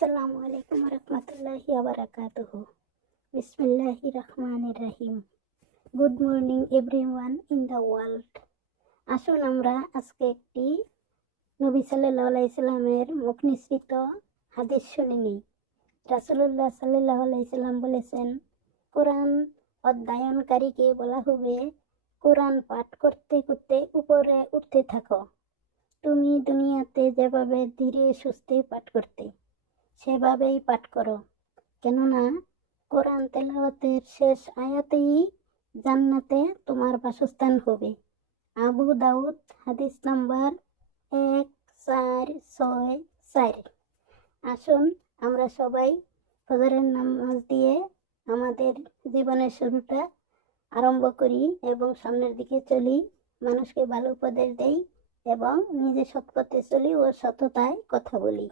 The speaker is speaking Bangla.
আসসালামু আলাইকুম রহমতুল্লাহি আবরাকাতুহু বিসমিল্লাহি রহমানির রহিম। Good morning everyone in the world. আসুন আমরা আজকে একটি নবী সাল্লাল্লাহু আলাইহি সাল্লামের মুখ নিঃসৃত হাদিস শুনে নিই। রাসূলুল্লাহ সাল্লাল্লাহু আলাইহি সাল্লাম বলেছেন, কোরআন অধ্যয়নকারীকে বলা হবে, কোরআন পাঠ করতে করতে উপরে উঠতে থাকো। তুমি দুনিয়াতে যেভাবে ধীরে সুস্থে পাঠ করতে সেভাবেই পাঠ করো। কেননা কোরআন তেলাওয়াতের শেষ আয়াতেই জান্নাতে তোমার বাসস্থান হবে। আবু দাউদ, হাদিস নাম্বার এক চার ছয় চার। আসুন আমরা সবাই ফজরের নামাজ দিয়ে আমাদের জীবনের শুরুটা আরম্ভ করি এবং সামনের দিকে চলি। মানুষকে ভালো উপদেশ দেই এবং নিজে সৎপথে চলি ও সততায় কথা বলি।